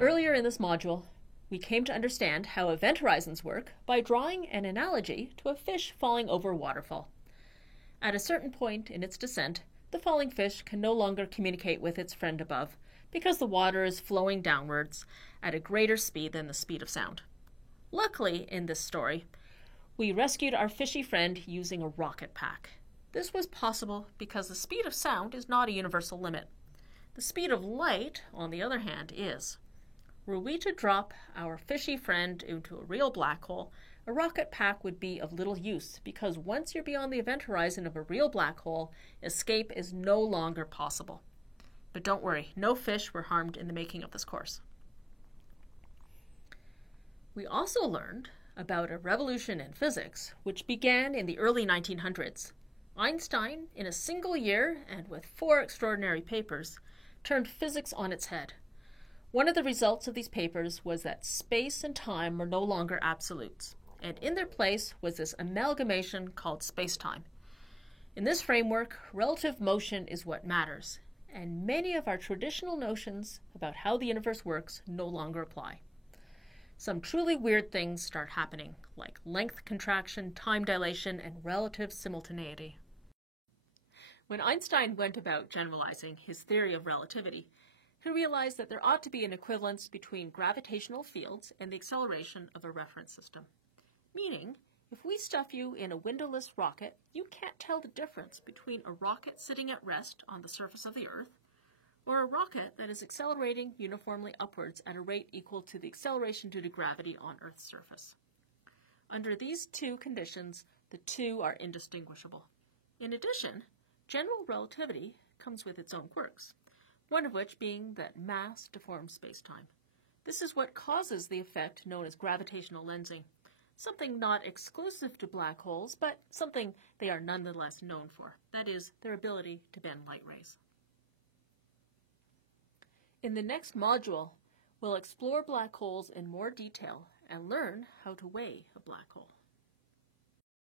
Earlier in this module, we came to understand how event horizons work by drawing an analogy to a fish falling over a waterfall. At a certain point in its descent, the falling fish can no longer communicate with its friend above because the water is flowing downwards at a greater speed than the speed of sound. Luckily, in this story, we rescued our fishy friend using a rocket pack. This was possible because the speed of sound is not a universal limit. The speed of light, on the other hand, is. Were we to drop our fishy friend into a real black hole, a rocket pack would be of little use because once you're beyond the event horizon of a real black hole, escape is no longer possible. But don't worry, no fish were harmed in the making of this course. We also learned about a revolution in physics which began in the early 1900s. Einstein, in a single year and with 4 extraordinary papers, turned physics on its head. One of the results of these papers was that space and time were no longer absolutes, and in their place was this amalgamation called space-time. In this framework, relative motion is what matters, and many of our traditional notions about how the universe works no longer apply. Some truly weird things start happening, like length contraction, time dilation, and relative simultaneity. When Einstein went about generalizing his theory of relativity, he realized that there ought to be an equivalence between gravitational fields and the acceleration of a reference system. Meaning, if we stuff you in a windowless rocket, you can't tell the difference between a rocket sitting at rest on the surface of the Earth or a rocket that is accelerating uniformly upwards at a rate equal to the acceleration due to gravity on Earth's surface. Under these two conditions, the two are indistinguishable. In addition, general relativity comes with its own quirks, one of which being that mass deforms spacetime. This is what causes the effect known as gravitational lensing, something not exclusive to black holes, but something they are nonetheless known for, that is, their ability to bend light rays. In the next module, we'll explore black holes in more detail and learn how to weigh a black hole.